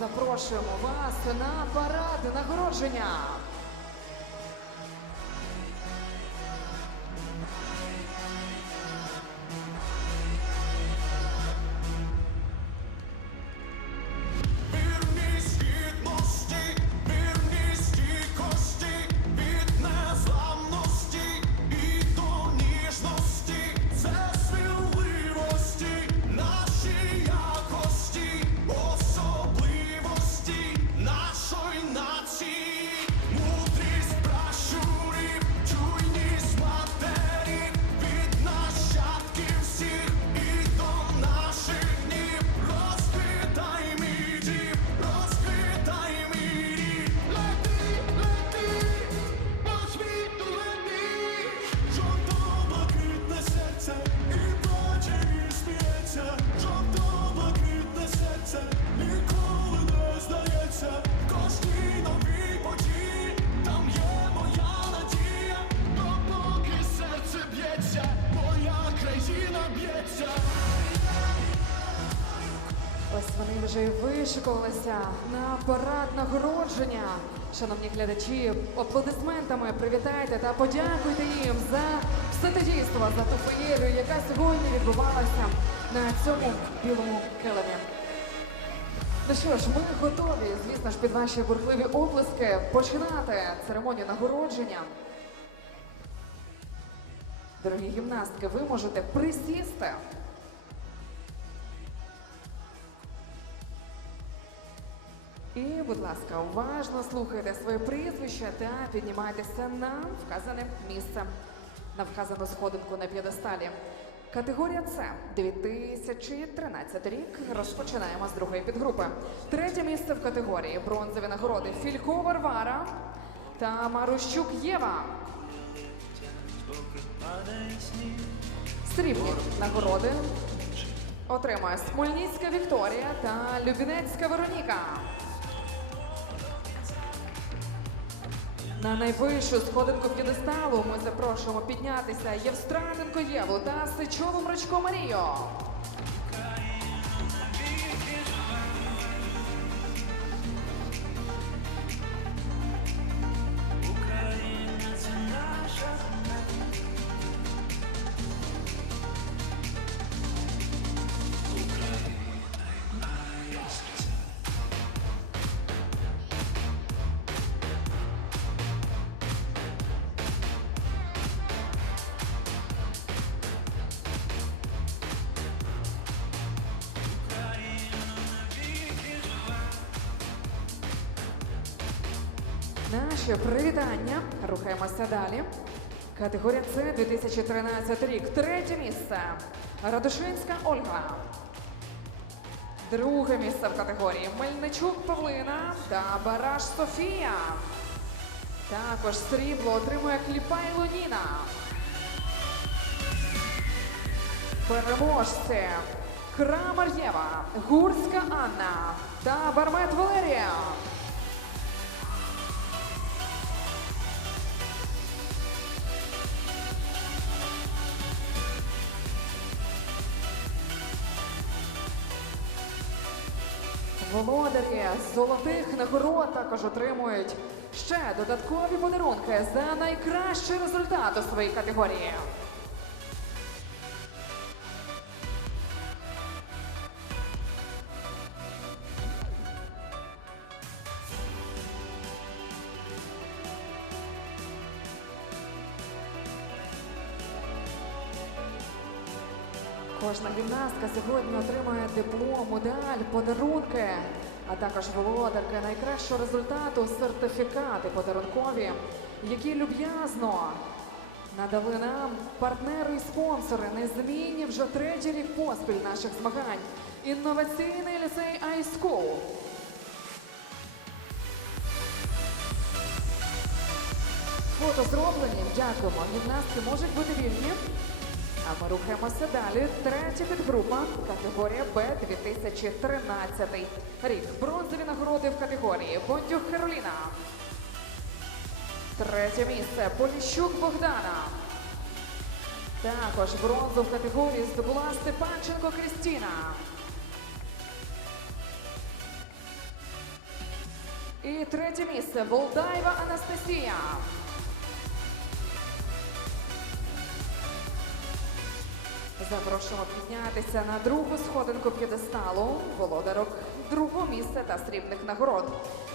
запрошуємо вас на парад нагородження. Ось вони вже й вишикувалися на парад нагородження. Шановні глядачі, аплодисментами привітайте та подякуйте їм за все те дійство, за ту феєрію, яка сьогодні відбувалася на цьому білому килимі. Ну що ж, ми готові, звісно ж, під ваші бурхливі оплески починати церемонію нагородження. Дорогі гімнастки, ви можете присісти. Будь ласка, уважно слухайте своє прізвище та піднімайтеся на вказане місце, на вказану сходинку на п'єдесталі. Категорія С 2013 рік. Розпочинаємо з другої підгрупи. Третє місце в категорії бронзові нагороди Філько Варвара та Марущук Єва. Срібні нагороди отримує Смольницька Вікторія та Любінецька Вероніка. На найвищу сходинку п'єдесталу ми запрошуємо піднятися Євстратенко Єву та Сичову Мрачко Марію. Наше привітання. Рухаємося далі. Категорія С 2013 рік. Третє місце. Радушинська Ольга. Друге місце в категорії Мельничук Павлина та Бараш Софія. Також срібло отримує Кліпай Луніна. Переможці Крамар Єва, Гурська Анна та Бармет Валерія. Володарі золотих нагород також отримують ще додаткові подарунки за найкращий результат у своїй категорії. Кожна гімнастка сьогодні отримає диплом, медаль, подарунки, а також володарки найкращого результату, сертифікати подарункові, які люб'язно надали нам партнери і спонсори, незмінні вже третій рік поспіль наших змагань. Інноваційний ліцей iSchool. Фото зроблені. Дякуємо. Гімнастки можуть бути вільні. А ми рухаємося далі. Третя підгрупа, категорія Б 2013 рік. Бронзові нагороди в категорії Бондюк Кароліна. Третє місце Поліщук Богдана. Також бронзу в категорії здобула Степанченко Крістіна. І третє місце Волдаєва Анастасія. Запрошуємо піднятися на другу сходинку п'єдесталу володарок другого місця та срібних нагород.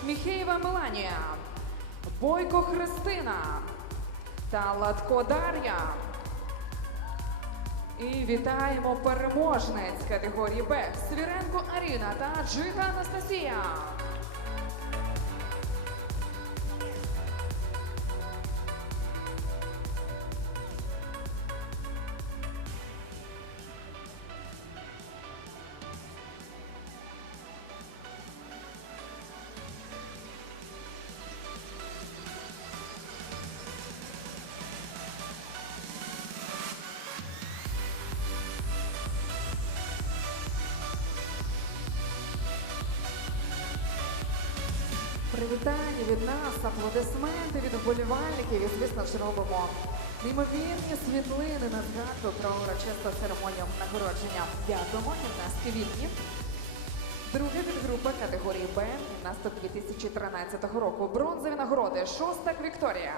Міхеєва Меланія, Бойко Христина та Латко Дар'я. І вітаємо переможниць категорії Б Свіренко Аріна та Джига Анастасія. Привітання від нас, аплодисменти від вболівальників і, звісно ж, робимо неймовірні світлини на згадку про урочисту церемонію нагородження. Дякуємо гімнастки Вільні. Друга підгрупа категорії Б гімнасток 2013 року. Бронзові нагороди. Шостак Вікторія.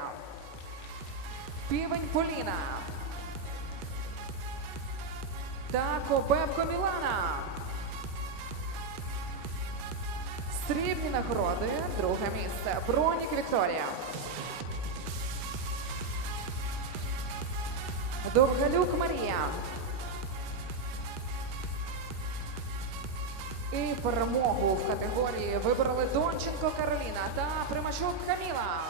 Півень Поліна. Та Кобевко Мілана. Срібні нагороди, друге місце. Бронік Вікторія. Довгалюк Марія. І перемогу в категорії вибрали Донченко Кароліна та Примачук Каміла.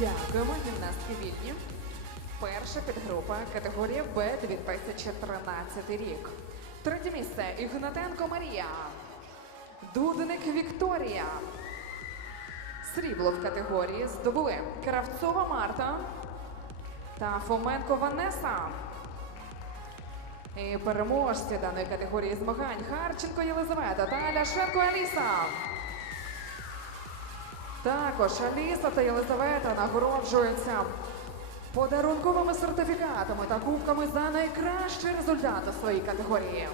Дякуємо, гімнастки вільні. Перша підгрупа категорія Б 2013 рік. Третє місце Ігнатенко Марія. Дудник Вікторія. Срібло в категорії здобули Кравцова Марта та Фоменко Ванеса. І переможці даної категорії змагань Харченко Єлизавета та Ляшенко Аліса. Також Аліса та Єлизавета нагороджуються подарунковими сертифікатами та кубками за найкращі результати своїй категорії.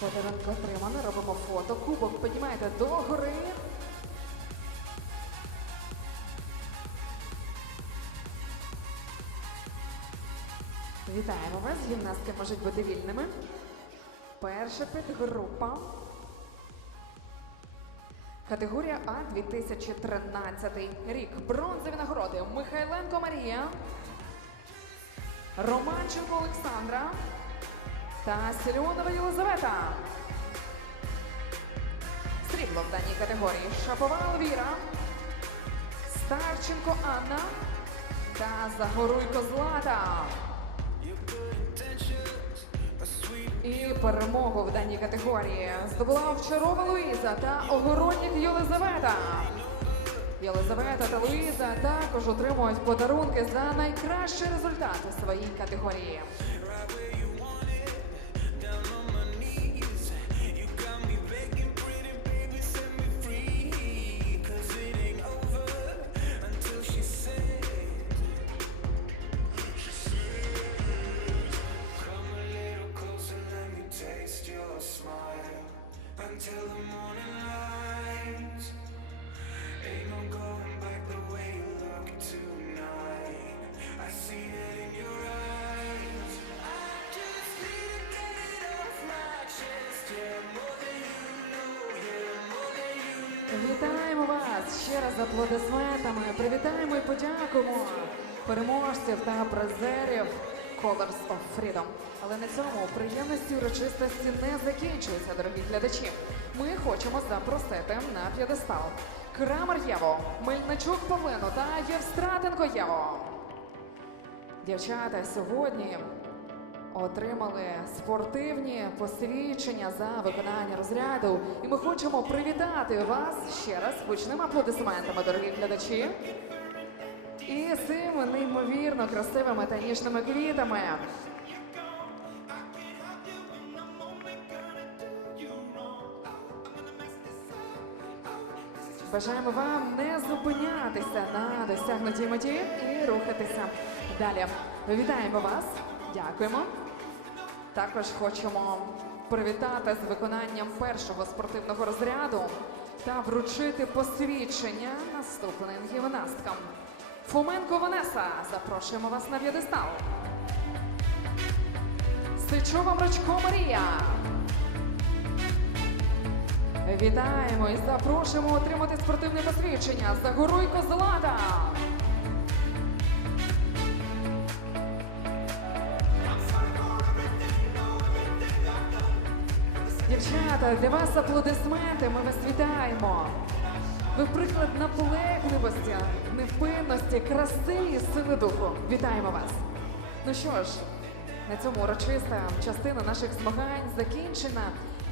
Подарунок отримано, робимо фото. Кубок піднімаєте догори. Вітаємо вас. Гімнастки можуть бути вільними. Перша підгрупа. Категорія А 2013 рік. Бронзові нагороди. Михайленко Марія. Романченко Олександра та Сільонова Єлизавета. Срібло в даній категорії Шаповал Віра, Старченко Анна та Загоруйко Злата. І перемогу в даній категорії здобула Овчарова Луїза та Огородник Єлизавета. Єлизавета та Луїза також отримують подарунки за найкращі результати в своїй категорії. Аплодисментами привітаємо і подякуємо переможців та призерів Colors of Freedom. Але на цьому приємності урочистості не закінчуються, дорогі глядачі. Ми хочемо запросити на п'єдестал Крамер Єву, Мельничук Павлину та Євстратенко Єву. Дівчата сьогодні отримали спортивні посвідчення за виконання розряду. І ми хочемо привітати вас ще раз гучними аплодисментами, дорогі глядачі. І цими неймовірно красивими та ніжними квітами. Бажаємо вам не зупинятися на досягнутій меті і рухатися далі. Вітаємо вас, дякуємо. Також хочемо привітати з виконанням першого спортивного розряду та вручити посвідчення наступним гімнасткам. Фоменко Ванеса, запрошуємо вас на п'єдестал. Сичова Мрачко Марія. Вітаємо і запрошуємо отримати спортивне посвідчення Загоруйко Злата. Дівчата, для вас аплодисменти, ми вас вітаємо. Ви приклад наполегливості, невпинності, краси і сили духу. Вітаємо вас. Ну що ж, на цьому урочиста частина наших змагань закінчена,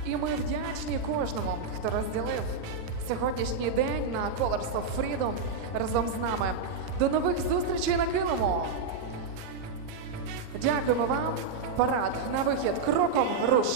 і ми вдячні кожному, хто розділив сьогоднішній день на Colors of Freedom разом з нами. До нових зустрічей на килиму! Дякуємо вам. Парад на вихід кроком руш.